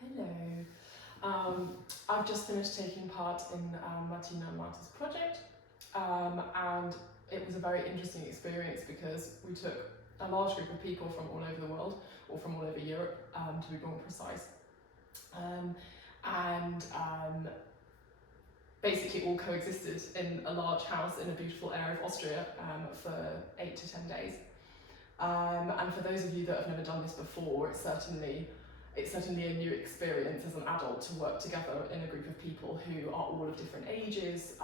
Hello. I've just finished taking part in Martina and Marta's project, and it was a very interesting experience because we took a large group of people from all over the world, or from all over Europe, to be more precise, and basically all coexisted in a large house in a beautiful area of Austria for 8 to 10 days. And for those of you that have never done this before, it's certainly a new experience as an adult to work together in a group of people who are all of different ages,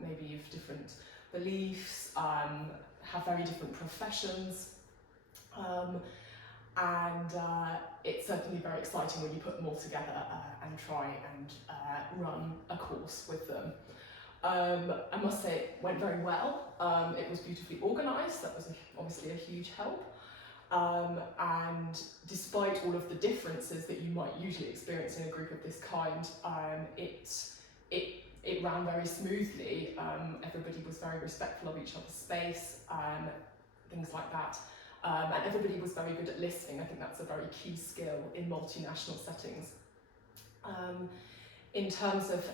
maybe of different beliefs, have very different professions, and it's certainly very exciting when you put them all together and try and run a course with them. I must say it went very well. It was beautifully organised. That was obviously a huge help. And despite all of the differences that you might usually experience in a group of this kind, it ran very smoothly. Everybody was very respectful of each other's space, things like that. And everybody was very good at listening. I think that's a very key skill in multinational settings. In terms of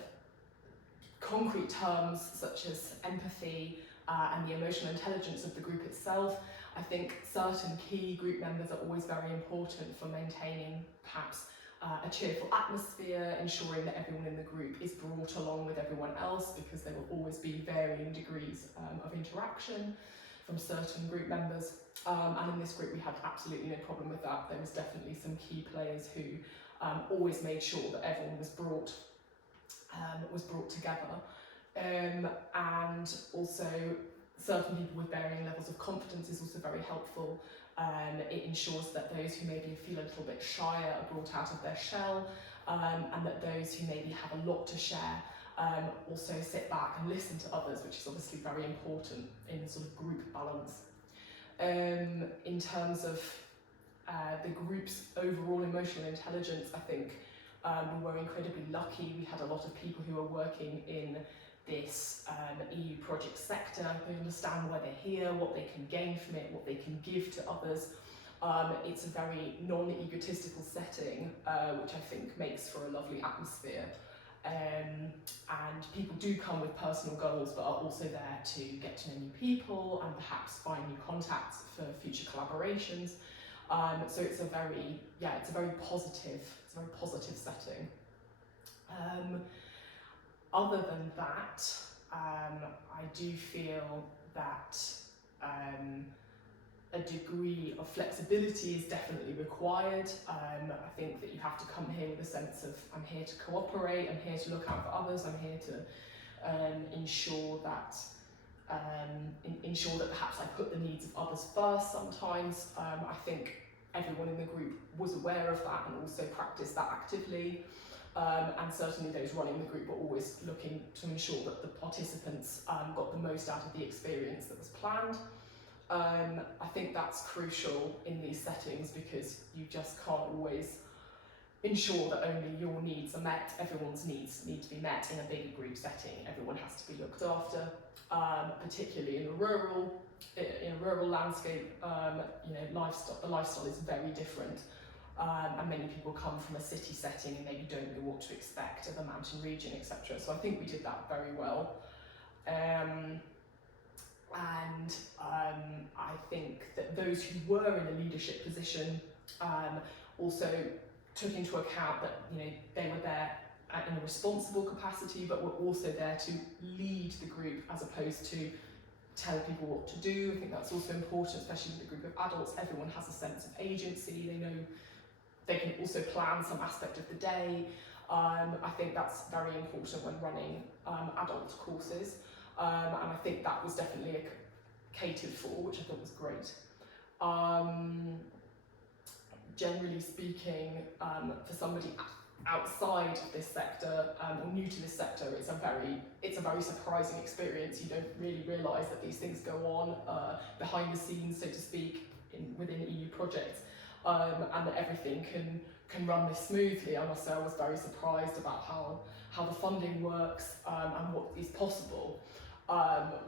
concrete terms such as empathy and the emotional intelligence of the group itself, I think certain key group members are always very important for maintaining perhaps a cheerful atmosphere, ensuring that everyone in the group is brought along with everyone else, because there will always be varying degrees of interaction from certain group members. And in this group we had absolutely no problem with that. There was definitely some key players who always made sure that everyone was brought together. And also certain people with varying levels of confidence is also very helpful. It ensures that those who maybe feel a little bit shyer are brought out of their shell, and that those who maybe have a lot to share also sit back and listen to others, which is obviously very important in sort of group balance. In terms of the group's overall emotional intelligence, I think we were incredibly lucky. We had a lot of people who are working in this EU project sector. They understand why they're here, what they can gain from it, what they can give to others. It's a very non-egotistical setting, which I think makes for a lovely atmosphere. And people do come with personal goals, but are also there to get to know new people and perhaps find new contacts for future collaborations. So it's a very positive setting. Other than that, I do feel that a degree of flexibility is definitely required. I think that you have to come here with a sense of, I'm here to cooperate, I'm here to look out for others, I'm here to ensure that perhaps I put the needs of others first sometimes. I think everyone in the group was aware of that and also practiced that actively. And certainly those running the group were always looking to ensure that the participants got the most out of the experience that was planned. I think that's crucial in these settings because you just can't always ensure that only your needs are met. Everyone's needs need to be met in a bigger group setting. Everyone has to be looked after, particularly in a rural landscape. The lifestyle is very different. And many people come from a city setting and maybe don't know what to expect of a mountain region, etc. So I think we did that very well. I think that those who were in a leadership position also took into account that they were there in a responsible capacity, but were also there to lead the group as opposed to tell people what to do. I think that's also important, especially with a group of adults. Everyone has a sense of agency. They know they can also plan some aspect of the day. I think that's very important when running adult courses. And I think that was definitely catered for, which I thought was great. Generally speaking, for somebody outside this sector or new to this sector, it's a very surprising experience. You don't really realise that these things go on behind the scenes, so to speak, within EU projects. And that everything can run this smoothly. I must say I was very surprised about how the funding works and what is possible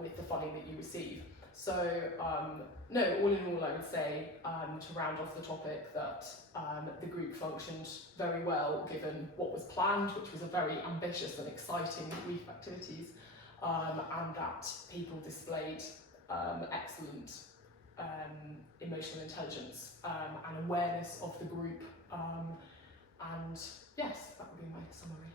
with the funding that you receive. So no, all in all, I would say, to round off the topic, that the group functioned very well given what was planned, which was a very ambitious and exciting week of activities, and that people displayed excellent emotional intelligence and awareness of the group. And yes, that would be my summary.